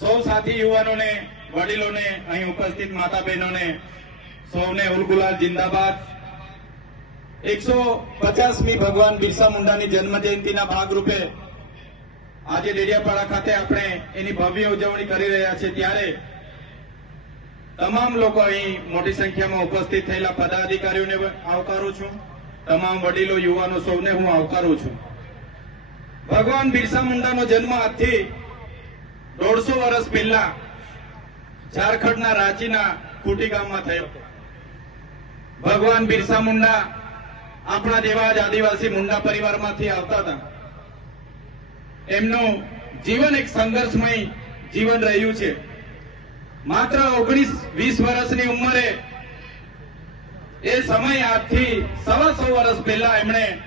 સૌ સાથી યુવાનોને, વડીલોને, અહીં ઉપસ્થિત માતા બહેનોને સૌને ઉલગુલાલ જિંદાબાદ. એકસો પચાસમી ભગવાન બિરસા મુંડાની જન્મ જયંતિના ભાગરૂપે આજે ડેડિયાપાડા ખાતે આપણે એની ભવ્ય ઉજવણી કરી રહ્યા છીએ. ત્યારે તમામ લોકો અહીં મોટી સંખ્યામાં ઉપસ્થિત થયેલા પદાધિકારીઓને આવકારું છું. તમામ વડીલો, યુવાનો સૌને હું આવકારું છું. ભગવાન બિરસા મુંડાનો જન્મ આજથી દોઢસો વર્ષ પહેલા ઝારખંડના રાંચીના ખૂટી ગામમાં થયો. ભગવાન બિરસા મુંડા આપણા જેવા જ આદિવાસી મુંડા પરિવારમાંથી આવતા હતા. એમનું જીવન એક સંઘર્ષમય જીવન રહ્યું છે. માત્ર ઓગણીસ વીસ વર્ષની ઉંમરે એ સમય આજથી સવા સો વર્ષ પહેલા એમણે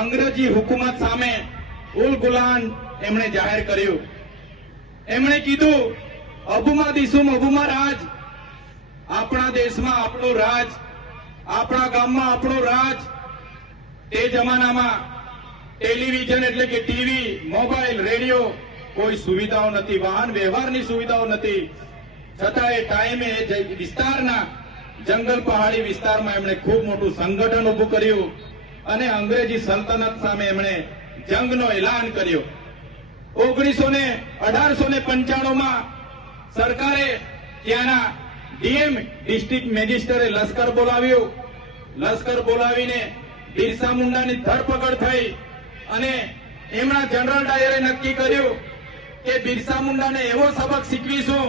અંગ્રેજી હુકુમત સામે ઉલ ગુલાન એમણે જાહેર કર્યું. એમણે કીધું અબુમા દિશુમ અબુમા રાજ. આપણા દેશમાં આપણો રાજ, આપણા ગામમાં આપણો રાજ. તે જમાનામાં ટેલિવિઝન એટલે કે ટીવી, મોબાઈલ, રેડિયો કોઈ સુવિધાઓ નથી, વાહન વ્યવહારની સુવિધાઓ નથી. છતાં એ ટાઈમે એ વિસ્તારના જંગલ પહાડી વિસ્તારમાં એમણે ખૂબ મોટું સંગઠન ઊભું કર્યું અને અંગ્રેજી સલ્તનત સામે એમણે જંગનો એલાન કર્યો. ઓગણીસો ને અઢારસો ને પંચાણુંમાં સરકારે ત્યાંના ડીએમ ડિસ્ટ્રિક્ટ મેજિસ્ટરે લશ્કર બોલાવ્યું. લશ્કર બોલાવીને બિરસા મુંડાની ધરપકડ થઈ અને એમના જનરલ ડાયરે નક્કી કર્યું કે બિરસા મુંડાને એવો સબક શીખવીશું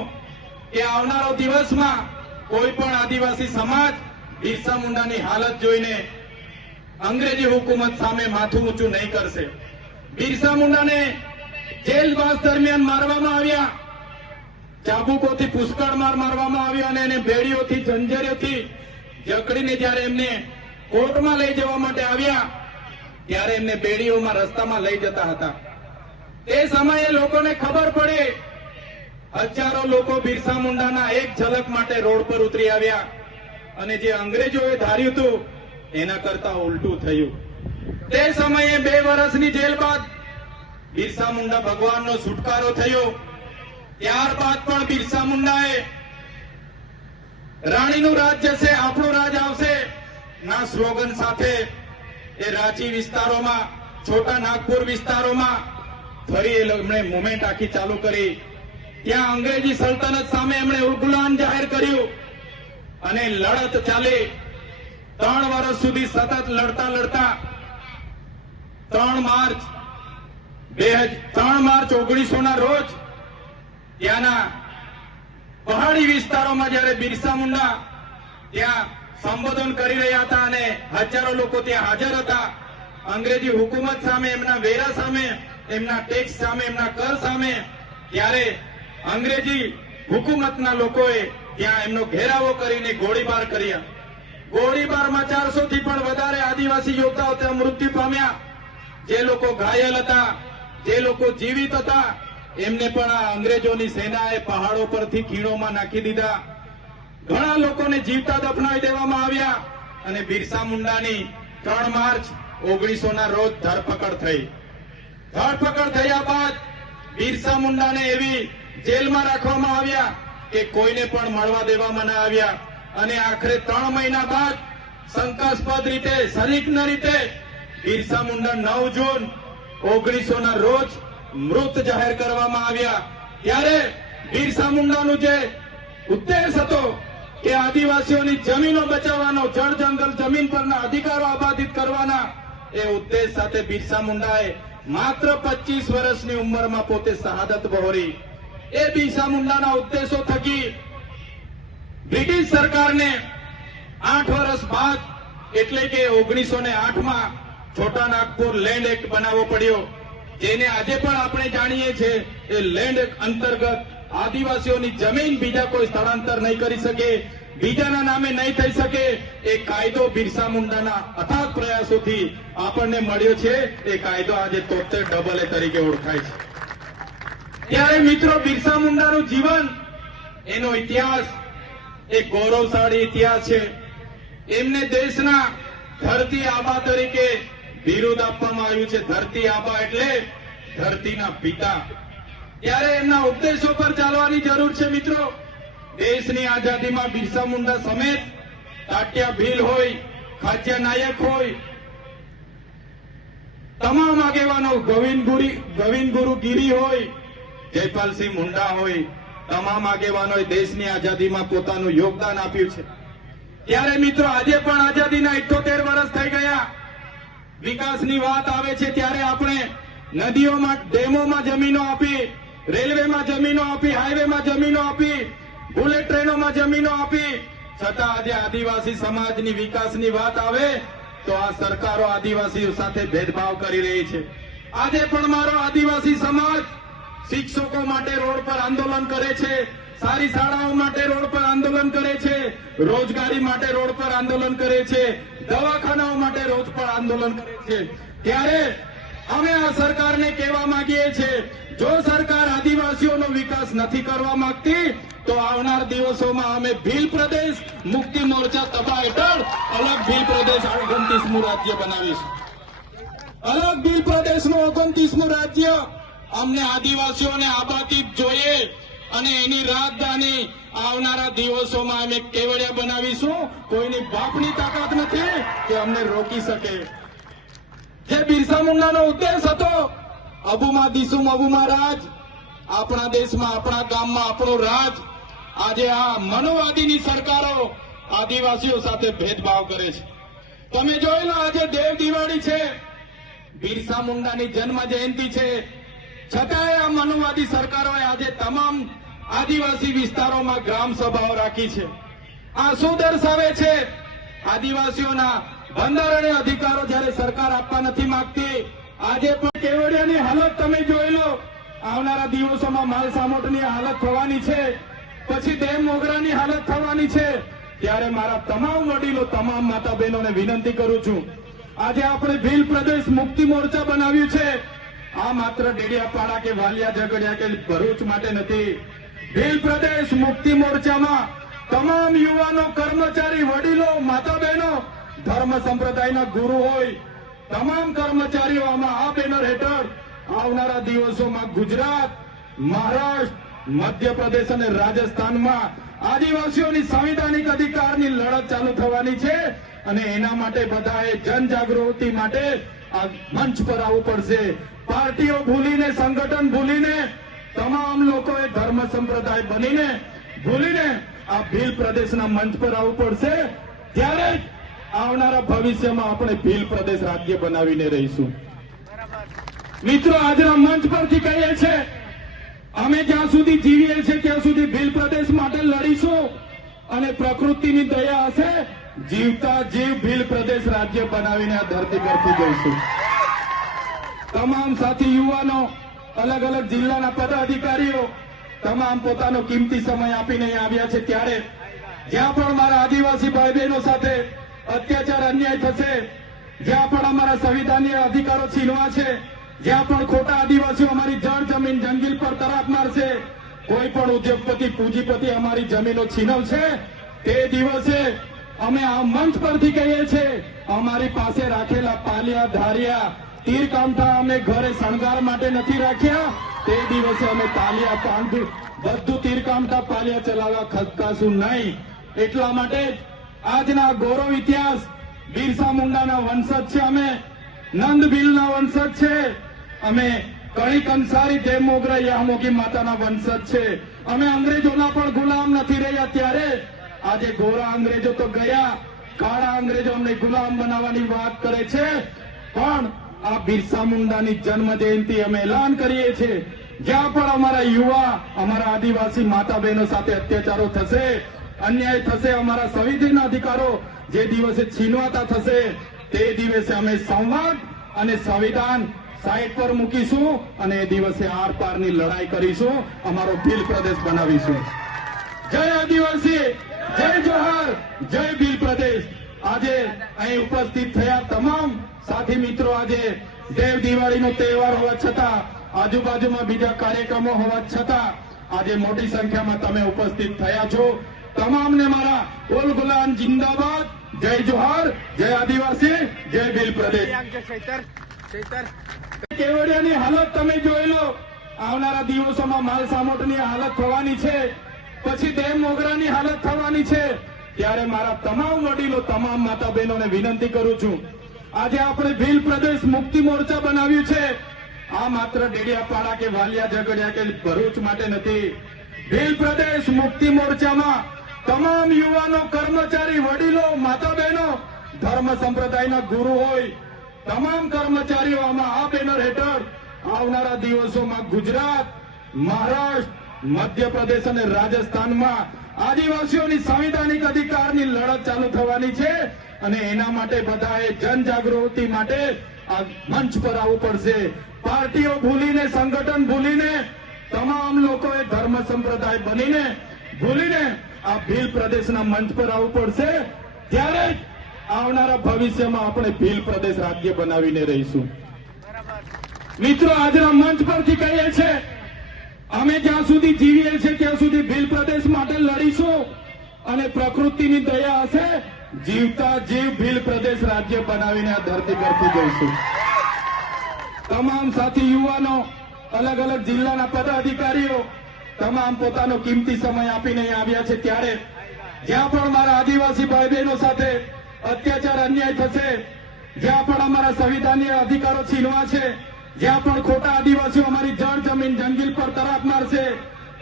કે આવનારો દિવસમાં કોઈ પણ આદિવાસી સમાજ બિરસા મુંડાની હાલત જોઈને અંગ્રેજી હુકુમત સામે માથું ઊંચું નહીં કરશે. બિરસા મુંડાને જેલવાસ દરમિયાન મારવામાં આવ્યા. ચાબુકોથી પુષ્કળ માર મારવામાં આવ્યો અને એને બેડીઓથી, જંજરીઓથી જકડીને જ્યારે એમને કોર્ટમાં લઈ જવા માટે આવ્યા, ત્યારે એમને બેડીઓમાં રસ્તામાં લઈ જતા હતા. તે સમયે લોકોને ખબર પડી, હજારો લોકો બિરસા મુંડાના એક ઝલક માટે રોડ પર ઉતરી આવ્યા અને જે અંગ્રેજોએ ધાર્યું હતું, એના કરતા ઉલટું થયું. તે સમયે બે વર્ષની જેલ બાદ બિરસા મુંડા ભગવાનનો છુટકારો થયો. ત્યારબાદ પણ બિરસા મુંડાએ રાણીનું રાજ જશે આપણું રાજ આવશે. ના સ્લોગન સાથે એ રાંચી વિસ્તારોમાં, છોટા નાગપુર વિસ્તારોમાં ફરી એમણે મુવમેન્ટ આખી ચાલુ કરી. ત્યાં અંગ્રેજી સલ્તનત સામે એમણે ઉલગુલાન જાહેર કર્યું. અને લડત ચાલી. ત્રણ વર્ષ સુધી સતત લડતા લડતા ત્રણ માર્ચ બે ત્રણ માર્ચ ઓગણીસો ના રોજ ત્યાંના પહાડી વિસ્તારોમાં જયારે બિરસા મુંડા ત્યાં સંબોધન કરી રહ્યા હતા અને હજારો લોકો ત્યાં હાજર હતા, અંગ્રેજી હુકુમત સામે, એમના વેરા સામે, એમના ટેક્સ સામે, એમના કર સામે, ત્યારે અંગ્રેજી હુકુમતના લોકોએ ત્યાં એમનો ઘેરાવો કરીને ગોળીબાર કર્યા. ગોળીબારમાં ચારસો થી પણ વધારે આદિવાસી યોદ્ધાઓ ત્યાં મૃત્યુ પામ્યા. જે લોકો ઘાયલ હતા જે લોકો જીવિત હતા, એમને પણ આ અંગ્રેજોની સેનાએ પહાડો પરથી ખીણોમાં નાખી દીધા. ઘણા લોકોને જીવતા દફનાવી દેવામાં આવ્યા અને બિરસા મુંડાની ત્રણ માર્ચ ઓગણીસો ના રોજ ધરપકડ થઈ. ધરપકડ થયા બાદ બિરસા મુંડાને એવી જેલમાં રાખવામાં આવ્યા કે કોઈને પણ મળવા દેવામાં ના આવ્યા. અને આખરે ત્રણ મહિના બાદ શંકાસ્પદ રીતે સંલિગ્ન રીતે બિરસા મુંડા નવ જૂન ઓગણીસો ના રોજ મૃત જાહેર કરવામાં આવ્યા. ત્યારે બિરસા મુંડાનું જે ઉદ્દેશ હતો કે આદિવાસીઓની જમીનો બચાવવાનો, જળ જંગલ જમીન પરના અધિકારો આબાદિત કરવાના, એ ઉદ્દેશ સાથે બિરસા મુંડાએ માત્ર પચીસ વર્ષની ઉંમરમાં પોતે શહાદત બહોરી. એ બિરસા મુંડાના ઉદ્દેશો થકી બ્રિટિશ સરકારને આઠ વર્ષ બાદ, એટલે કે ઓગણીસો ને આઠમાં છોટા નાગપુર લેન્ડ એક્ટ બનાવવો પડ્યો. જેને આજે પણ આપણે જાણીએ છીએ એ લેન્ડ એક્ટ અંતર્ગત આદિવાસીઓની જમીન બીજા કોઈ સ્થળાંતર નહીં કરી શકે, બીજાના નામે નહીં થઈ શકે. એ કાયદો બિરસા મુંડાના અથાગ પ્રયાસોથી આપણને મળ્યો છે. એ કાયદો આજે તોતેર ડબલ એ તરીકે ઓળખાય છે. ત્યારે મિત્રો, બિરસા મુંડાનું જીવન, એનો ઇતિહાસ, એ ગૌરવશાળી ઇતિહાસ છે. એમને દેશના ધરતી આબા તરીકે બિરુદ આપવામાં આવ્યું છે, ધરતી આબા એટલે ધરતીના પિતા. ત્યારે એમના ઉપદેશો પર ચાલવાની જરૂર છે મિત્રો. દેશની આઝાદીમાં બિરસા મુંડા સમેત તાટ્યા ભીલ હોય, ખાચ્યા નાયક હોય, તમામ આગેવાનો ગોવિંદ ગોવિંદ ગુરુ ગીરી હોય, જયપાલસિંહ મુંડા હોય, તમામ આગેવાનોએ દેશની આઝાદીમાં પોતાનું યોગદાન આપ્યું છે. ત્યારે મિત્રો આજે પણ આઝાદીના ઇઠોતેર વર્ષ થઈ ગયા. વિકાસની વાત આવે છે ત્યારે આપણે નદીઓમાં, ડેમોમાં જમીનો આપી, રેલવેમાં જમીનો આપી, હાઈવેમાં જમીનો આપી, બુલેટ ટ્રેનોમાં જમીનો આપી. છતાં આજે આદિવાસી સમાજની વિકાસની વાત આવે તો આ સરકારો આદિવાસીઓ સાથે ભેદભાવ કરી રહી છે. આજે પણ મારો આદિવાસી સમાજ શિક્ષકો માટે રોડ પર આંદોલન કરે છે, સારી શાળાઓ માટે રોડ પર આંદોલન કરે છે, રોજગારી માટે રોડ પર આંદોલન કરે છે દવાખાનાઓ માટે રોજ પણ આંદોલન કરે છે. ત્યારે અમે આ સરકારને કહેવા માંગીએ છીએ, જો સરકાર આદિવાસીઓનો વિકાસ નથી કરવા માંગતી, તો આવનાર દિવસોમાં અમે ભીલ પ્રદેશ મુક્તિ મોરચા તબા હેઠળ અલગ ભીલ પ્રદેશ ઓગણત્રીસમું રાજ્ય બનાવીશું. અલગ ભીલ પ્રદેશનું ઓગણત્રીસમું રાજ્ય અમને આદિવાસીઓને આબાદી જોઈએ. અને એની રાજધાની આવનારા દિવસોમાં અમે કેવડિયા બનાવીશું. કોઈની બાપની તાકાત નથી કે અમને રોકી શકે. જે બિરસા મુંડાનો ઉદ્દેશ હતો, અબુમાં દીસુમ અબુમાં રાજ, આપણા દેશમાં, આપણા ગામમાં, આપણો રાજ, આજે આ મનોવાદીની સરકારો આદિવાસીઓ સાથે ભેદભાવ કરે છે. તમે જોઈ આજે દેવ દિવાળી છે. બિરસા મુંડાની જન્મ જયંતિ છે. છતાંય મનુવાદી સરકારોએ આજે તમામ આદિવાસી વિસ્તારોમાં ગ્રામ સભાઓ રાખી છે. આ શું દર્શાવે છે? આદિવાસીઓના બંધારણીય અધિકારો જ્યારે સરકાર આપવા નથી માંગતી, આજે પણ કેવડિયાની હાલત તમે જોઈ લો. આવનારા દિવસોમાં માલ સામોટની હાલત થવાની છે. પછી ડેમ મોગરાની હાલત થવાની છે. ત્યારે મારા તમામ વડીલો, તમામ માતા બહેનોને વિનંતી કરું છું. આજે આપણે ભીલ પ્રદેશ મુક્તિ મોરચા બનાવ્યું છે. આ માત્ર ડેડિયાપાડા કે વાલિયા ઝઘડિયા કે ભરૂચ માટે નથી. ભીલ પ્રદેશ મુક્તિ મોરચામાં તમામ યુવાનો, કર્મચારી, વડીલો માતા બહેનો ધર્મ સંપ્રદાયના ગુરુ હોય. તમામ કર્મચારીઓ આમાં આ બેનર હેઠળ આવનારા દિવસોમાં ગુજરાત, મહારાષ્ટ્ર, મધ્યપ્રદેશ અને રાજસ્થાનમાં આદિવાસીઓની સંવિધાનિક અધિકારની લડત ચાલુ થવાની છે અને એના માટે બધાએ જનજાગૃતિ માટે આ મંચ પર આવવું પડશે. પાર્ટીઓ ભૂલીને, સંગઠન ભૂલીને, તમામ લોકોએ ધર્મ સંપ્રદાય બનીને, ભૂલીને આ ભીલ પ્રદેશના મંચ પર આવવું પડશે. ત્યારે જ આવનારા ભવિષ્યમાં આપણે ભીલ પ્રદેશ રાજ્ય બનાવીને રહીશું. મિત્રો, આજના મંચ પરથી કહીએ છે, અમે જ્યાં સુધી જીવીએ છીએ, ત્યાં સુધી ભીલ પ્રદેશ માટે લડીશું. અને પ્રકૃતિની દયા હશે, જીવતા જીવ ભીલ પ્રદેશ રાજ્ય બનાવીને આ ધરતી પરથી જઈશું. તમામ સાથી યુવાનો, અલગ અલગ જિલ્લાના પદાધિકારીઓ તમામ પોતાનો કિંમતી સમય આપીને આવ્યા છે ત્યારે જ્યાં પણ મારા આદિવાસી ભાઈ બહેનો સાથે અત્યાચાર, અન્યાય થશે, જ્યાં પણ અમારા સંવિધાનીય અધિકારો છીનવા છે, જ્યાં પણ ખોટા આદિવાસીઓ અમારી જળ જમીન જંગીલ પર તરાપ મારશે, કોઈ પણ ઉદ્યોગપતિ, પૂંજીપતિ અમારી જમીનો છીનવશે, તે દિવસે અમે આ મંચ પરથી કહીએ છીએ, અમારી પાસે રાખેલા પાલિયા, ધારિયા તીર કામઠા અમે ઘરે શણગાર માટે નથી રાખ્યા. તે દિવસે અમે તાલિયા કાંઠ બધું તીર કામઠા પાલિયા ચલાવવા ખસકાશું નહીં. એટલા માટે આજના ગૌરવ ઇતિહાસ બિરસા મુંડાના વંશજ છે અમે નંદ ભીલના વંશજ છે. અમે કણી કંસારી, દેવ મોગરા, યામોગી માતાના વંશજ છે. અમે અંગ્રેજોના પણ ગુલામ નથી રહ્યા ત્યારે. આજે ગોરા અંગ્રેજો તો ગયા, કાળા અંગ્રેજો અમને ગુલામ બનાવવાની વાત કરે છે. પણ આ બિરસા મુંડાની જન્મ જયંતિ અમે એલાન કરીએ છીએ. જ્યાં પણ અમારા યુવા, અમારા આદિવાસી માતા બહેનો સાથે અત્યાચારો થશે, અન્યાય થશે, અમારા સંવિધાન અધિકારો જે દિવસે છીનવાતા થશે, તે દિવસે અમે સંવાદ અને સંવિધાન સાઈડ પર મૂકીશું અને એ દિવસે આર લડાઈ કરીશું, અમારો ભીલ પ્રદેશ બનાવીશું. જય આદિવાસી, જય જોહર, જય ભીલ પ્રદેશ. આજે અહીં ઉપસ્થિત થયા તમામ સાથી મિત્રો આજે દેવ દિવાળીનો તહેવાર હોવા છતાં, આજુબાજુમાં બીજા કાર્યક્રમો હોવા છતાં, આજે મોટી સંખ્યામાં તમે ઉપસ્થિત થયા છો. તમામને મારા ઓલ ગુલામ જિંદાબાદ. જય જોહાર, જય આદિવાસી, જય બિલ પ્રદેશ. કેવડિયાની હાલત તમે જોઈ લો. આવનારા દિવસોમાં માલ સામોટની હાલત થવાની છે. પછી ડેમ મોગરાની હાલત થવાની છે. ત્યારે મારા તમામ વડીલો, તમામ માતા બહેનોને વિનંતી કરું છું. આજે આપણે ભીલ પ્રદેશ મુક્તિ મોરચા બનાવ્યું છે. આ માત્ર ડેડિયાપાડા કે વાલિયા ઝઘડિયા કે ભરૂચ માટે નથી. ભીલ પ્રદેશ મુક્તિ મોરચામાં તમામ યુવાનો, કર્મચારી, વડીલો માતા બહેનો ધર્મ સંપ્રદાયના ગુરુ હોય. તમામ કર્મચારીઓ આમાં આ બેનર હેઠળ આવનારા દિવસોમાં ગુજરાત, મહારાષ્ટ્ર, મધ્યપ્રદેશ અને રાજસ્થાનમાં આદિવાસીઓની સંવિધાનિક અધિકારની લડત ચાલુ થવાની છે અને એના માટે બધાએ જનજાગૃતિ માટે આ મંચ પર આવવું પડશે. પાર્ટીઓ ભૂલીને સંગઠન ભૂલીને તમામ લોકોએ ધર્મ સંપ્રદાય બનીને ભૂલીને આ ભીલ પ્રદેશના મંચ પર આવવું પડશે. ત્યારે જ આવનારા ભવિષ્યમાં આપણે ભીલ પ્રદેશ રાજ્ય બનાવીને રહીશું. મિત્રો આજના મંચ પરથી કહીએ છે અમે જ્યાં સુધી જીવીએ છીએ, ત્યાં સુધી ભીલ પ્રદેશ માટે લડીશું. અને પ્રકૃતિની દયા હશે, જીવતા જીવ ભીલ પ્રદેશ રાજ્ય બનાવીને આ ધરતી પરથી જઈશું. તમામ સાથી યુવાનો, અલગ અલગ જિલ્લાના પદાધિકારીઓ, તમામ પોતાનો કિંમતી સમય આપીને આવ્યા છે ત્યારે. જ્યાં પણ મારા આદિવાસી ભાઈ બહેનો સાથે અત્યાચાર, અન્યાય થશે, જ્યાં પણ અમારા સંવિધાનીય અધિકારો છીનવા છે જ્યાં પણ ખોટા આદિવાસીઓ અમારી જળ જમીન જંગલ પર તરાપ મારશે,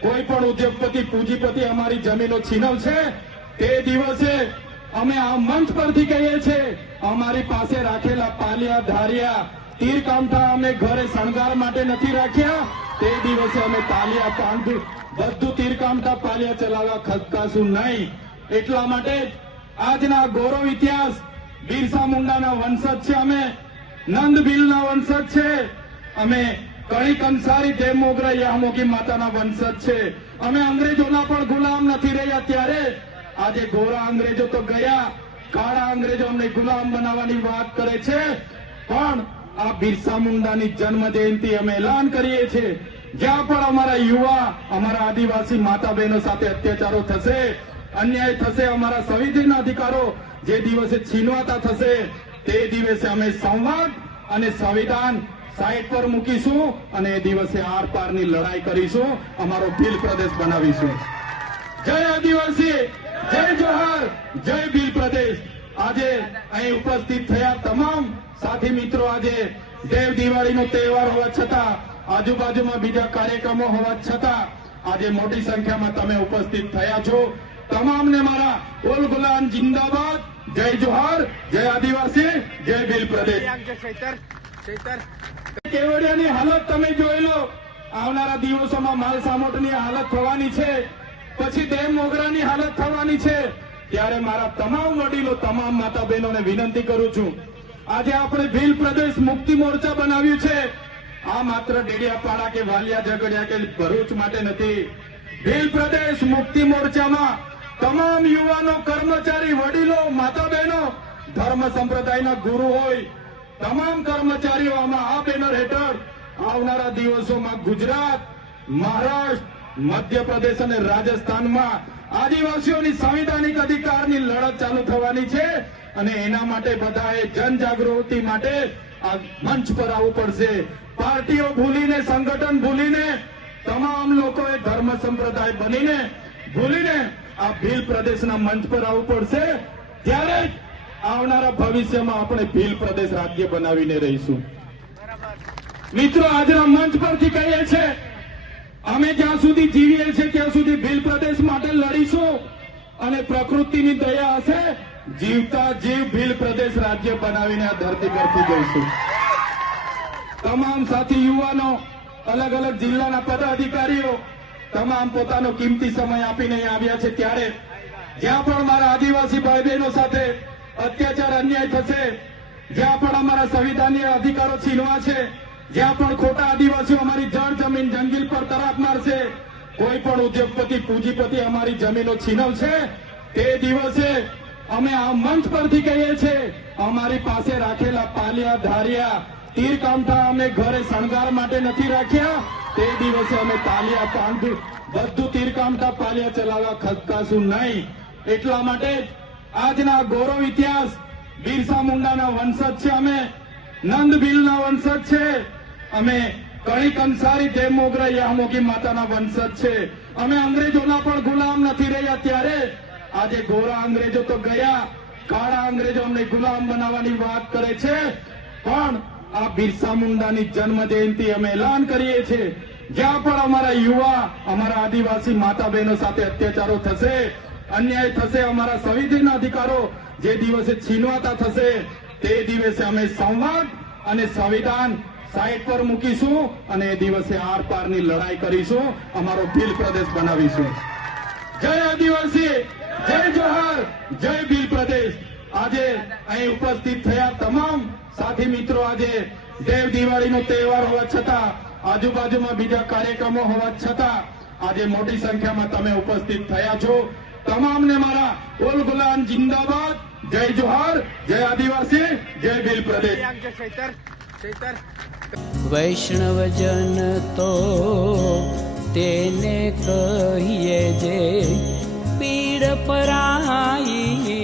કોઈ પણ ઉદ્યોગપતિ, પૂંજીપતિ અમારી જમીનો છીનવશે, તે દિવસે અમે આ મંચ પરથી કહીએ છીએ, અમારી પાસે રાખેલા પાલિયા, ધારિયા તીર કામઠા અમે ઘરે શણગાર માટે નથી રાખ્યા. તે દિવસે અમે તાલિયા કાંઠું બધું તીર કામઠા પાલિયા ચલાવવા ખસકાશું નહીં. એટલા માટે આજના ગૌરવ ઇતિહાસ બિરસા મુંડાના વંશજ છે અમે નંદ ભીલના વંશજ છે. અમે કણી કંસારી દેવ મોગરા યામોગી માતાના વંશજ છે. અમે અંગ્રેજોના પણ ગુલામ નથી રહ્યા ત્યારે આજે ગોરા અંગ્રેજો તો ગયા. કાળા અંગ્રેજો અમને ગુલામ બનાવવાની વાત કરે છે. પણ આ બિરસા મુંડાની જન્મ જયંતિ અમે એલાન કરીએ છીએ. જ્યાં પણ અમારા યુવા, અમારા આદિવાસી માતા બહેનો સાથે અત્યાચારો થશે, અન્યાય થશે, અમારા સંવિધાનના અધિકારો જે દિવસે છીનવાતા થશે, તે દિવસે અમે સંવાદ અને સંવિધાન સાઈડ પર મૂકીશું અને એ દિવસે આર પારની લડાઈ કરીશું. અમારો ભીલ પ્રદેશ બનાવીશું. જય આદિવાસી, જય જોહર, જય ભીલ પ્રદેશ. આજે અહીં ઉપસ્થિત થયા તમામ સાથી મિત્રો આજે દેવ દિવાળીનો તહેવાર હોવા છતાં, આજુબાજુમાં બીજા કાર્યક્રમો હોવા છતાં, આજે મોટી સંખ્યામાં તમે ઉપસ્થિત થયા છો. તમામને મારા ઓલ ગુલામ જિંદાબાદ. જય જોહર, જય આદિવાસી, જય ભીલ પ્રદેશ. કેવડિયાની હાલત તમે જોઈ લો. આવનારા દિવસોમાં માલ સામોટની હાલત થવાની છે. પછી ડેમ મોગરાની હાલત થવાની છે. ત્યારે મારા તમામ વડીલો, તમામ માતા બહેનોને વિનંતી કરું છું. આજે આપણે ભીલ પ્રદેશ મુક્તિ મોરચા બનાવ્યું છે. આ માત્ર ડેડિયાપાડા કે વાલિયા ઝઘડિયા કે ભરૂચ માટે નથી. ભીલ પ્રદેશ મુક્તિ મોરચામાં તમામ યુવાનો, કર્મચારી, વડીલો માતા બહેનો ધર્મ સંપ્રદાયના ગુરુ હોય. તમામ કર્મચારીઓ આમાં આ બેનર હેઠળ આવનારા દિવસોમાં ગુજરાત, મહારાષ્ટ્ર, મધ્યપ્રદેશ અને રાજસ્થાનમાં આદિવાસીઓની સંવિધાનિક અધિકારની લડત ચાલુ થવાની છે અને એના માટે બધાએ જનજાગૃતિ માટે આ મંચ પર આવવું પડશે. પાર્ટીઓ ભૂલીને, સંગઠન ભૂલીને, તમામ લોકોએ ધર્મ સંપ્રદાય બનીને ભૂલીને આ ભીલ પ્રદેશના મંચ પર આવવું પડશે. ત્યારે જ આવનારા ભવિષ્યમાં આપણે ભીલ પ્રદેશ રાજ્ય બનાવીને રહીશું. મિત્રો, આજના મંચ પરથી કહીએ છે, અમે જ્યાં સુધી જીવીએ છીએ ત્યાં સુધી ભીલ પ્રદેશ માટે લડીશું અને પ્રકૃતિની દયા હશે, જીવતા જીવ ભીલ પ્રદેશ રાજ્ય બનાવીને આ ધરતી પરથી જઈશું. તમામ સાથી યુવાનો, અલગ અલગ જિલ્લાના પદાધિકારીઓ, તમામ પોતાનો કિંમતી સમય આપીને આવ્યા છે ત્યારે, જ્યાં પણ મારા આદિવાસી ભાઈ બહેનો સાથે અત્યાચાર અન્યાય થશે. જ્યાં પણ અમારા સંવિધાનીય અધિકારો છીનવા છે, જ્યાં પણ ખોટા આદિવાસીઓ અમારી જળ જમીન જંગીલ પર તરાપ મારશે, કોઈ પણ ઉદ્યોગપતિ, પૂંજીપતિ અમારી જમીનો છીનવશે, તે દિવસે અમે આ મંચ પરથી કહીએ છીએ, અમારી પાસે રાખેલા પાલિયા, ધારિયા તીર કામઠા અમે ઘરે શણગાર માટે નથી રાખ્યા. તે દિવસે અમે તાલિયા કાંઠું બધું તીર કામઠા પાલિયા ચલાવવા ખસકાશું નહીં. એટલા માટે આજના ગૌરવ ઇતિહાસ બિરસા મુંડાના વંશજ છે. અમે નંદ ભીલના વંશજ છે. અમે કણિક અંસારી દેવ યામોગી માતાના વંશજ છે. અમે અંગ્રેજોના પણ ગુલામ નથી રહ્યા ત્યારે. આજે ગોરા અંગ્રેજો તો ગયા, કાળા અંગ્રેજો અમને ગુલામ બનાવવાની વાત કરે છે. પણ આ બિરસા મુંડાની જન્મ જયંતિ અમે એલાન કરીએ છીએ. જ્યાં પણ અમારા યુવા, અમારા આદિવાસી માતા બહેનો સાથે અત્યાચારો થશે અન્યાય થશે અમારા સંવિધાનના અધિકારો જે દિવસે છીનવાતા થશે, તે દિવસે અમે સંવાદ અને સંવિધાન સાઈડ પર મૂકીશું અને એ દિવસે આરપારની લડાઈ કરીશું, અમારો ભીલ પ્રદેશ બનાવીશું. જય આદિવાસી, જય જોહર, જય ભીલ પ્રદેશ. આજે અહીં ઉપસ્થિત થયા તમામ સાથી મિત્રો, આજે દેવ દિવાળીનો તહેવાર હોવા છતાં, આજુબાજુમાં બીજા કાર્યક્રમો હોવા છતાં, આજે મોટી સંખ્યામાં તમે ઉપસ્થિત થયા છો. તમામને મારા ઓલ ગુલામ જિંદાબાદ જય જોહર જય આદિવાસી જય બિલ પ્રદેશ વૈષ્ણવજન તો તેને કહીએ જે પીડ પરાઈ